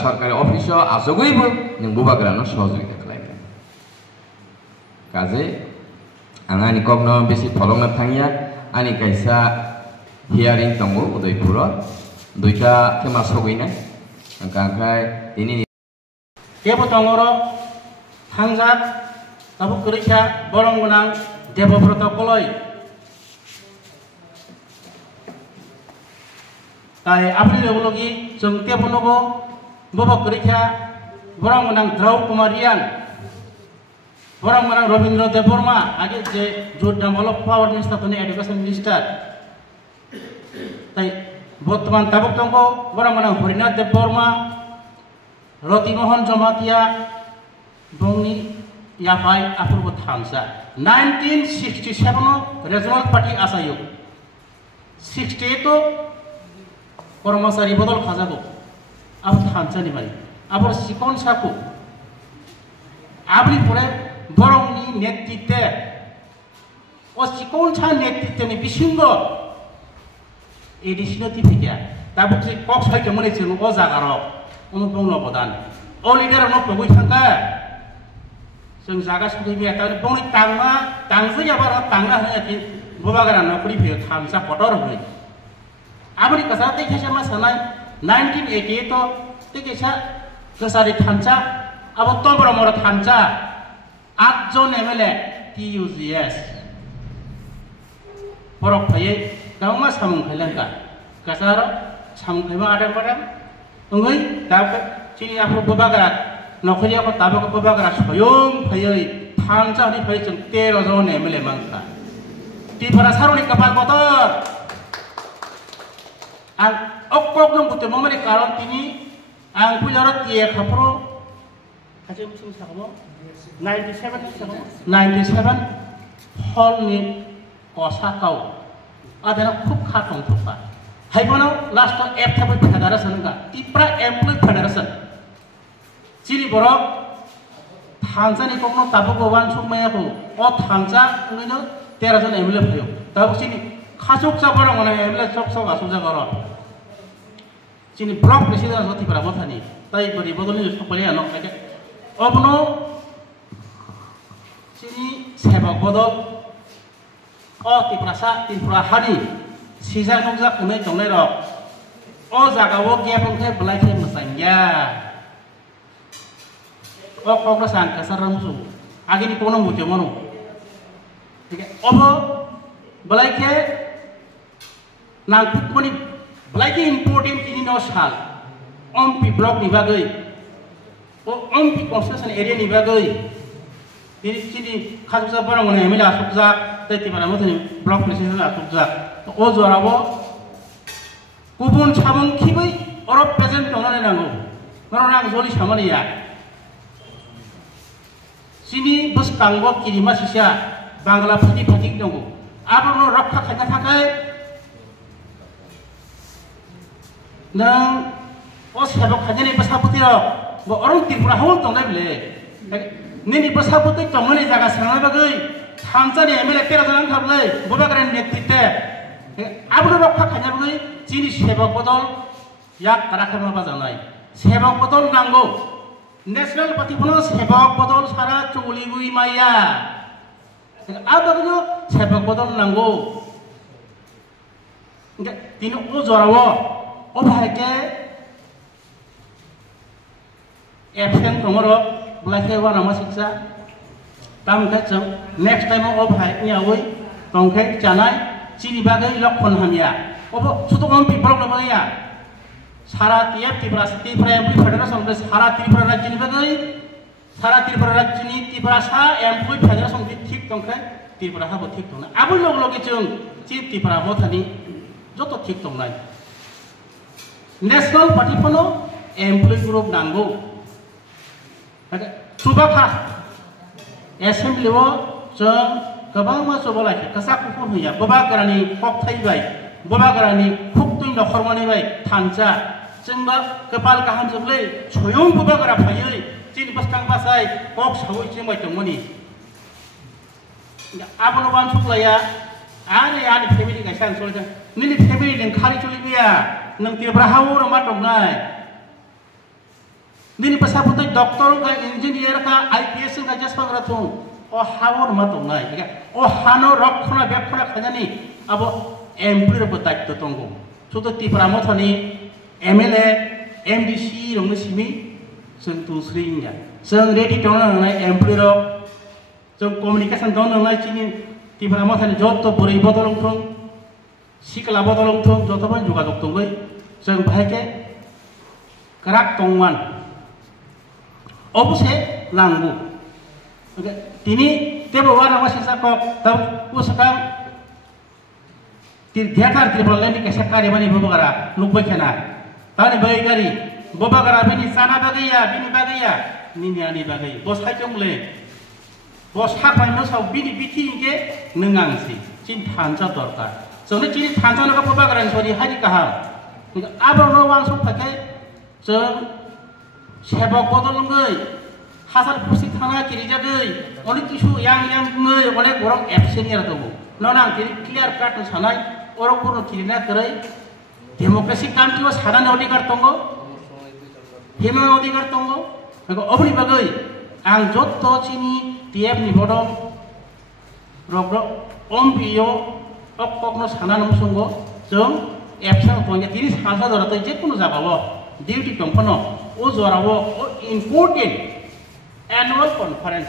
सरकारि अफिसाव आसोगैबो नों बुबाग्रानो सहयोगिता खालायमोन काजे आंनि कगनो बेसि फलंना थांगिया आंनि कायसा हियारिं दङ उदयपुराव दुइटा थेमा सगैनाय ओंखाय दिनै केबो दङरो थांजात ताबो करिखा बरं गोनां देबब्रत कलय ताय आपनि लोगोलगि जों तेबनोबो बबो करिखा बरं गोनां द्रौ कुमारियान बरं गोनां रवीन्द्र देबबर्मा आगे जे जुट डेभलप पावर मिनिस्टार तनि एडुकेशन मिनिस्टार ताय बर्तमान ताबुक दङ बरं गोनां हरिनाथ देबबर्मा रतिमोहन जमातिया बंनि याफाय आफुरबो थांसा 1967 रिजनल पार्टी आसायो 68 तो कर्मचारी बदल खाजागो अब थांसानि माने अब सिकन साकु आबनि परे बरंनि नेतृत्वे ओ सिकन सा नेतृत्वनि बिसिंगो एडिशनल टिफिया ताबुक जे कक साइके मने जों ओ जागारो अनुपंग अबदान ओ लिडार न पगै थांका जों जागा सुखैबिया ता बंनि तांमा तांजै आबार तांना होयाखै बुबाग्रा नखरि फैयो थामसा पटर होय आबनि कसा तैखेसा मा सानाय 1988 तो तैखेसा गोसारि थामसा अब तबर मर थामसा 8 जन एमएलए टीयूजीएस फरक फैयै गावमा सामुं खैलांका कसारो सामुं खैमा आदार बादाम ओंगै दाब चिनि आफो बुबाग्रा नखरिया को ताबो को बुबाग्रा सयं फैयै थामसा नि फै जों 13 जन एमएलए मांखा टिफरा सारनि कपाल बतर आं अक्कक नम बुते ममानि कारण तिनि आं पुजारो तिए खाप्रो खाजे मुसुं साखमो 97 हल नि কসাকাও আদেনা খুব খাটং থপা হাইবনো লাস্ট এফ থাকবে ফেডারেশন গা ত্রিপুরা এমপ্লয় ফেডারেশন চিনি বড় থানজানি কোনো তাবো গোবান সুমায়াকো ও থানজা উনিনো 13 জন এমএলএ ফাইও তাবো চিনি খাসুক চাবড় মানে এমএলএ চক চক আসুক জাগর চিনি ব্লক প্রেসিডেন্ট আছে ত্রিপুরা মথানি তাই বড়ি বদলি সকলে আনো অবনো চিনি সেবক বদল ও ত্রিপুরা হানি সিজা নকজা উনি দंनाय रक ও জাগাও গেবংখে বলাইখে মসাইয়া ও কংগ্রেসান কাসারামসু আগেনি কোনো মুতে মনো ঠিক আছে অব বলাইখে নাংপুকনি বলাইখে ইম্পর্টেন্ট কিনি ন সাল অমপি ব্লক नि बागै ও অমপি কনস্টিটিউশন এরিয়া नि बागै চিনি খাজুজা বরং মানে এমএলএ আসুকজা ত্রিপুরা মথানি ব্লক প্রেসিডেন্ট আসুকজা ও জরাবো गुबुन सामं खिबै अरब प्रेजेंट दंनानै नांगौ कारण आं जलि सामानिया सिनि बसकांगो किरिमा सिसा बांग्ला फाति फाति दंगौ आबनो रक्षा खायना थाखाय नों ओ सेबक खायनानि बसापति बो अरब त्रिपुरा हाव दंनाय बले नेनि बसापति दंनानै जागा सांनाय बागै थामजानि एमएलए 13 जन थाबलै बबाग्रानि नेतृत्वे आबनो रक्षा खायना बागै चिनी सेबक बदल याक काराखामा बाजानाय सेबक बदल नांगौ नेशनल पार्टी फनो सेबक बदल सारा चौलिगुई माया आबागनो सेबक बदल नांगौ तिनो ओ जरावो ओ भाइके एबसेंट दङरो ब्लाइखे वानामा सिक्सा तामखे जों नेक्स्ट टाइम ओ भाइ नियावै दंखे जानाय चिनी बागै लक्षण हामिया अब सुतो अमपि ब्लक नमया सारा टिएफ त्रिपुरा एमपी फेडरेशन के सारा त्रिपुरा राज्य नि बागै सारा त्रिपुरा राज्य नि त्रिपुरा सा एमपी फेडरेशन बि ठीक दंखाय त्रिपुरा हाबो ठीक दंना आबो लग लगे जों चि त्रिपुरा मथानि जतो ठीक दंनाय नेशनल पार्टी फनो एमप्लॉय ग्रुप नांगौ सुबाखा एसेम्बलियाव जों गोबां मासुबलाय कासाकुफोर होया बबागरानि कक थाइबाय बबागरानि खुक्तुइ नखरमानिबाय थानजा जोंबा कपाल गाहाम जोबलै सयं बबागरा फायै चिनि बस्तां बासाय कक सावै जोंबाय दंमोनि आबनो बान सुक्लाया आरे आनि फेमिलि गायसान सलजा निनि फेमिलि नों खारि चलिबिया नों त्रिपुरा हाव मा दंनाय निनि बसापुतै डॉक्टर का इंजीनियर का आईपीएस का जसपांग्रा थं ओ हाव मा दंनाय ओ हानो रखना बेखना खाजानि अब एमप्लॉय ब दायित्व दंगौ सुतो त्रिपुरा मथानि एमएलए एमडीसी रंनो सिमि जों दुसरिया जों रेडी दंनाय एमप्लॉय जों कम्युनिकेशन दंनाय चिनि त्रिपुरा मथानि जत बोरै बदलंथों सिकला बदलंथों जतबान जगाजग दंबै जों भाइके क्राक दंमान अबसे नांगौ दिनै तेबो वानामा सिसाकक दा पुसकां तीर्थयात्रा त्रिपुरानि कैसे कार्यमानि बबागरा नुबाय खाना तानि बैगारि बबागरा बिनि साना बागैया बिनि बागैया निनियानि बागै बसाइजोंले बसाखायनो साव बिनि बिथिंगे नोंआंसि चिन थानजा दरकार जोंनो चिनि थानजानो बबागरानि सरि हारि गाहाम आबरनो वांसो थाखाय जों सेबक बदलंगै हाजार खुसि थाना किरिजागै अनेक किसु यां ङै अनेक बरं एबसेनियर दङ नना क्लियर काट सानाय अरकपुर किरिना करै डेमोक्रेसी कान्ट्री में सारा अधिकार दंगो हेमा अधिकार दंगो अबनि बागै आं जत चिनि टिएफ नि बदम रग अमपिओ अककनो साना नमसंगो जों एबसेंट दंगे दिनि साजा दरातै जेकुनु जाबावो डिउटी दंफनो ओ जरावो ओ important annual conference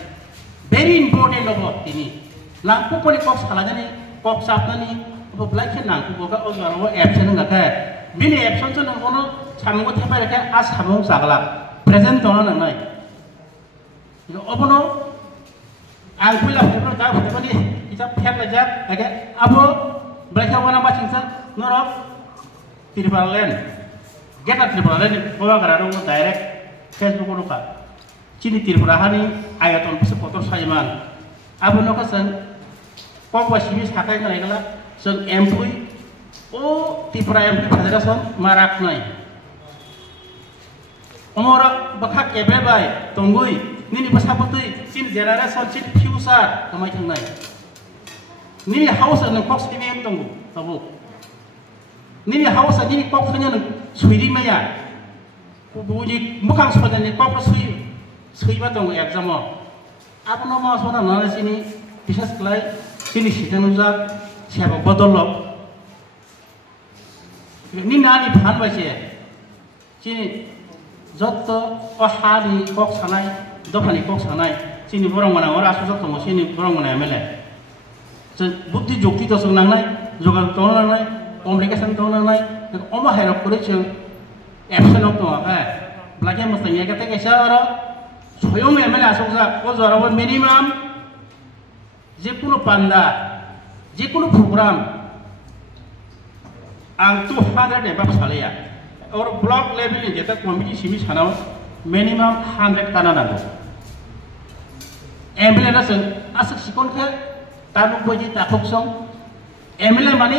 very important अब दिनि नांगौपनि कक सालाजनि कक साबनानि बब्लाइखे नांगौबा ओ जरावो एबसेंट गाखै बिनि एबसेंट नंगौनो सामगो थेफायखे आ सामग जागला प्रेजेंट दंना नंनाय अबनो आं फैला फैब्र दा फैबानि इजा फेरला जा आगे आबो ब्लाइखावाना बाथिंसा नरब त्रिपुरालेण्ड गेटा त्रिपुरालेण्ड बबागरा दङ डाइरेक्ट फेसबुक दंखा चिनि त्रिपुराहानि आयतन फसे पटर सायमान आबनो कसं kok wasimi sakai ngai kala seng employee o Tripura employee federation marak nai omora bakak ebe bai tonggui nini pasaputui sin generation sin future kamai thangnai nini house an kok simi tonggu tabu nini house nini kok thanya suiri maya buji mukang soda ni kok sui ba tonggu exam apa nama soda nana sini bisa sekelai sini sitan uza siapa botol lo ni nani phan ba sini joto ohali kok sanai dofani kok sanai sini borong mana ora asu joto sini borong mana emele buddhi jukti to sung nangnai jogal to nangnai communication to nangnai oma herok kore che absent of to belakang mestinya kata kaisa ora soyong emele asu sa o jora minimum যেকোনো পান্ডা যেকোনো প্রোগ্রাম আং 200 এবাব সালিয়া और block level जेता कमिटी सिमी सानाव मिनिमाम 100 काना नांगौ एमएलए ना जों आसक सिकनखौ तालुक बायदि ताखुक सं एमएलए माने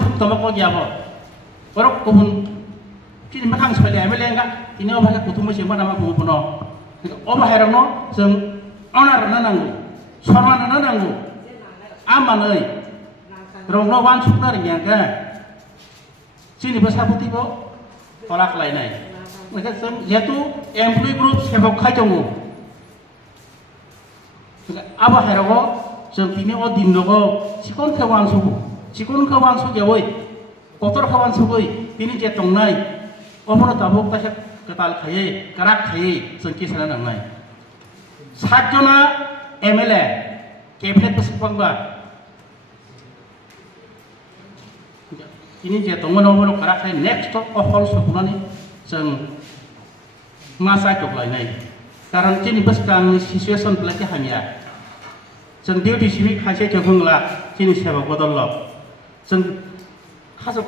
थुमतमक गयाबो बरक गुबुन किनि माखां सले एमएलए गा इनि अबाय कुथुमै सेमा नामा बुबुनो अबाहायरावनो जों अनार ना नांगौ सनमान ना नांगौ आमानै रंनो वान सुनार गियागा sini bersabut ibu tolak lainnya. Mereka yaitu employee group sebab kajongu. Apa harago sentini o dindogo sikon kawan suku jawoi, kotor kawan suku ini jetong nai. Omor tabuk kasih ketal kaya, kerak kaya sengki sana nangai. Sajona MLA cabinet bersepangga. Ini dia tunggu nomor karakter next to all sebenarnya jeng masa cok lainnya karena ini bersama situation belakang hanya jeng dia di sini kasih jagung lah ini siapa bodol lo jeng kasuk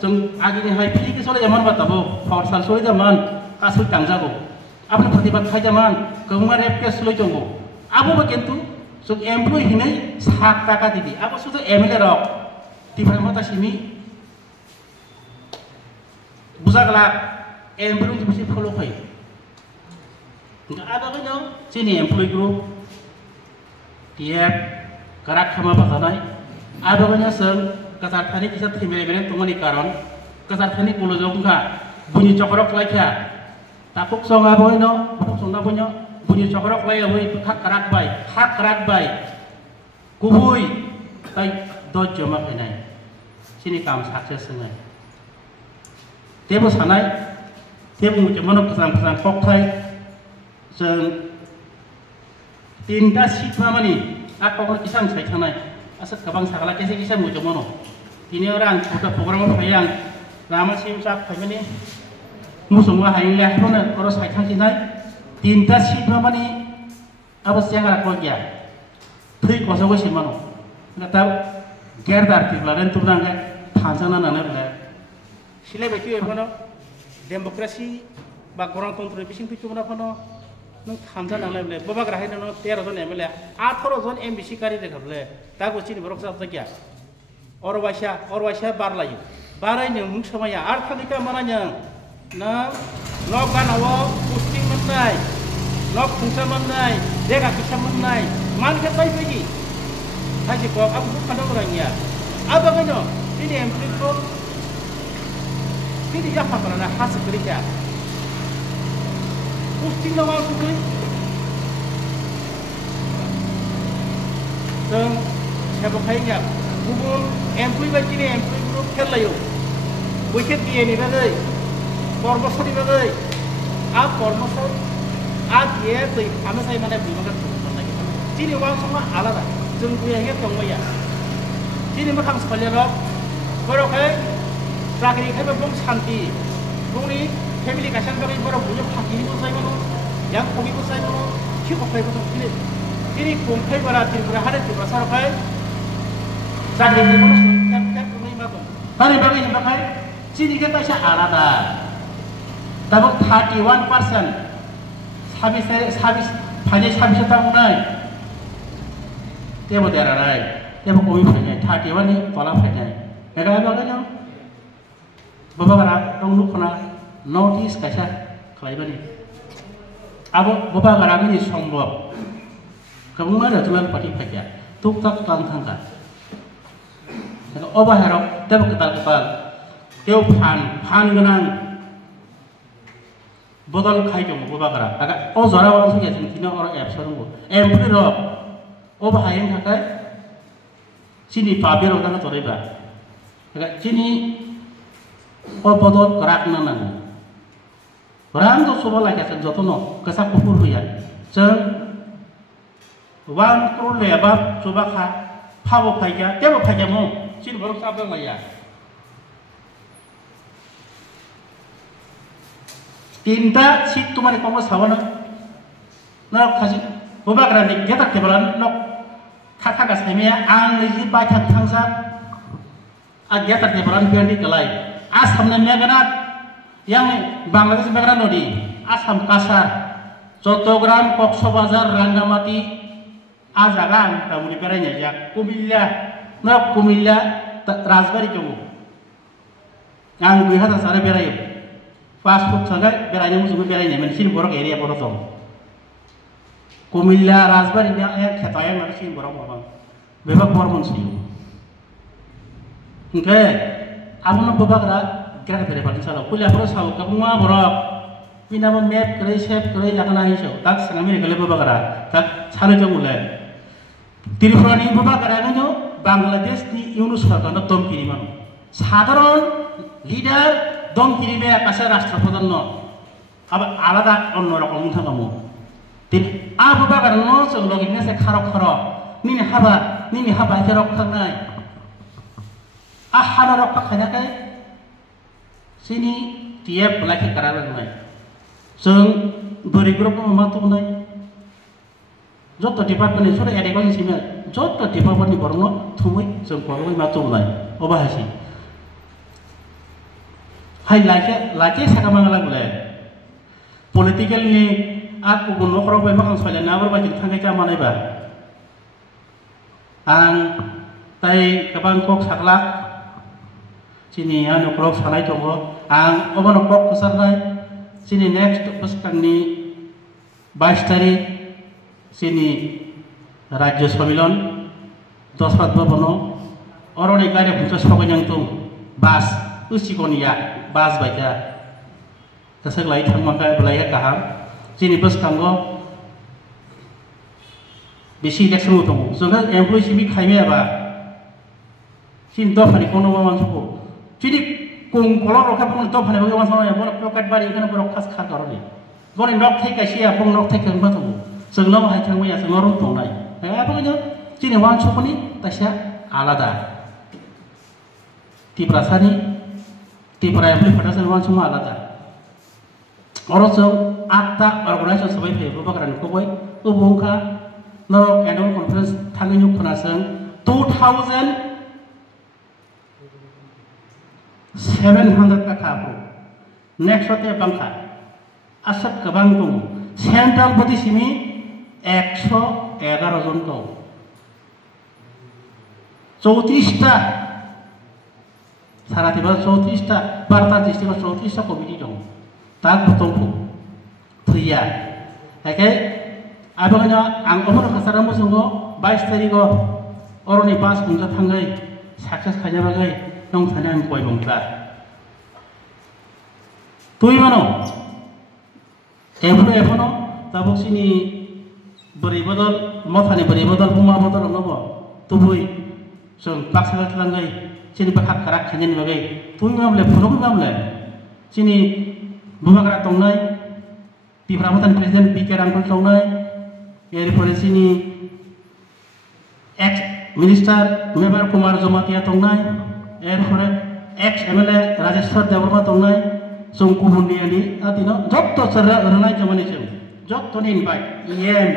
jeng akhirnya hai pilih soalnya zaman batabu forsal soalnya zaman kasut tangjago apa pertibat kai zaman kemarin FPS lo jonggo apa bagian tu so employee ini sak taka tadi apa sudah MLA rok di mata sini buzaklak employee mesti follow kai enggak ada kan sini employee group tiap karak khama bahanai ada kan seng kasar thani kisah thimere tungani karon kasar thani kulojong ka bunyi cokrok laikya tapuk song aboino tapuk song aboino bunyi cokrok lai aboi hak karak bai kubui tai doj jama kenai sini kam sukses sengai Tebo sanai, tebo macam mana kesan kokai, seng tinta sifat mani, aku orang kisah saya sanai, asal kabang sakala kisah macam mana. Ini orang sudah program apa yang lama sih usak kami ni, musuhnya hanya mana orang saya sanai, tinta sifat mani, apa sih yang aku dia, teri kuasa kuasa mana, kata gerdar tiba-tiba tu nangga, tanjana nangga. Sila betul ya kono demokrasi bak orang kontrol bising tu cuma kono nung hamzah nang le bapa gerahin nung 13 John MLA 18 John MBC kari dekap le tak uci ni berok sab takia or wasya bar layu barai nung sama ya artha dika mana yang na nok kan awo posting menai nok fungsa menai deka kisah menai man ke tai bagi haji ko aku bukan orangnya apa kono ini employee ko ini dia apa kerana khas kerja. Posting nama aku ni. Dan siapa kaya Google employee bagi ni employee group kerlayu. Wicket dia ni bagai, kormosor ni bagai. Kormosor, dia tu, kami saya mana beli makan. Jadi orang semua alat. Jumpa yang kita tunggu ya. Jadi macam sekali lor, kalau kaya Rakyat kita pun santi, bumi family kasih kami baru punya haki itu saya mana, yang kopi itu saya mana, siapa kopi itu ini kopi berarti berhari itu besar kaya, jadi ini mana kan kami bagus, tapi bagi yang pakai, sini kita saya alada, tapi 31% habis hanya habis tahun ini, tebo derarai tebo komi fanya 31 ni tola fanya ega baga baba gara dong lukona notice kaisa khlaibani abo baba gara ni sombob kabung ada tulan pati fanya tuk tak tang thangka oba herok tebo ketal teu phan ganang bodol khai dong baba gara aga o jora wa suge jintino oro apps ro empri ro oba hayeng thakai sini pabiro dana toreba aga sini o bodol karak nanang ram do soba la ka jotono kasa kupur huya jeng wan kru leba soba kha phabo phaiga tebo phaiga mo sini borok sabda maya tinta sit tumani komo sawana na khaji boba grande geta kebalan nok khakha ga saimia ang liji ba thangsa a geta kebalan biandi kalai asam na meganat yang Bangladesh meganat nodi asam kasar Cottogram Koksobazar Rangamati ajagan tamuni peranya ya kumilla Rajbari jomo ang bihata sare berayo fast food sangat beranya musuh beranya mesin borok area borok kumilla Rajbari ni yang khetaya mesin borok borok bebak bormon sih oke amun bebak ra kira kira pada salah kuliah borok salah kamu borok pina map kere shape kere jakna hiso tak sanami kele bebak ra tak salah jong mulai Tirifurani bebak ra no Bangladesh di Yunus Fakana tom kiriman সাধারণ লিডার দম কিরিবে কাছে রাষ্ট্রপ্রধান ন আবার আলাদা অন্যরকম থাকামো তিন আবু বাগার ন চলগিনে সে খারক খারক নিনি হাবা যে রক্ষা নাই আহানা রক্ষা খানাকে সিনি টিএফ লাখি কারাবে নাই जों बोरै ग्रुप माथो নাই যত ডিপার্টমেন্ট সরে এডেগন সিমে যত ডিপার্টমেন্ট বরং থুमै जों পরबै মাথো নাই অবাহাসি hai laki sekarang malah boleh political ni aku pun nak orang memang soalnya nabar macam tangga cama ni bah ang tay kabang kok saklak sini anu krok salai coba ang oban kok besar nai sini next pesan ni 22 tarik sini Rajya Sammilan 10 bono orang ni kaya putus sebagai yang tu bas usikonia bas baca kasih lagi thangmaka belaya kaham sini bus kanggo bisi election utong soalnya employee sini kaya apa sini doh hari kono wawan suku sini kung kolor roka pun doh hari wawan sama ya boleh pocket bari kan boleh khas khar karoni boleh nok thai kasih apa nok thai kan betul soalnya hari thangmaya soalnya orang tong nai apa itu sini wawan suku ni tasya alada di perasaan Tipe yang pada seluruh semua alada. Orang so akta organisasi sebagai pihak bakaran koi ubungka nol annual conference tanggung jawab penasang 2,700 kakak. Next waktu bangka asap kebang tu central body sini 111 জন kau 34টা সারা দিবা 34টা বার্তা ডিস্ট্রিক্ট 34টা কমিটি দं তার প্রথমটো থইয়া একে আবগনা আং অমর খাসারা মুসুঙ্গো 22 তারিখ অরনি পাস বুংজা থাঙ্গাই সাকসেস খাইजा বাগাই নং थाने आं कय बुंग्रा তুই মানো এফনো তাবসিনি বরি বদল মথানি বরি বদল বুমা বদল নব তুই जों बाक्सा थलांगै सिनि बाखा काराक खानिन बागै तुइ मामले फुरगु मामले सिनि बुमाग्रा तंनाय तिफ्रामतान प्रेसिडेंट बीके रांगल तंनाय एरफोरे सिनि ex minister member Kumar Jamatia तंनाय एरफोरे एक्स एमएलए राजेश्वर देवबर्मा तंनाय जों कुबुन्दियानि आदिनो जत्त सररा रनाय जमानि जों जत्तनि invite M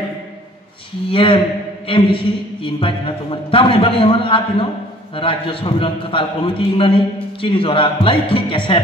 CM MDC invite na tuman. Tahu ni bagi yang mana artinya Rajya Sammilan Ketal Komiti ini cini jora like kesep.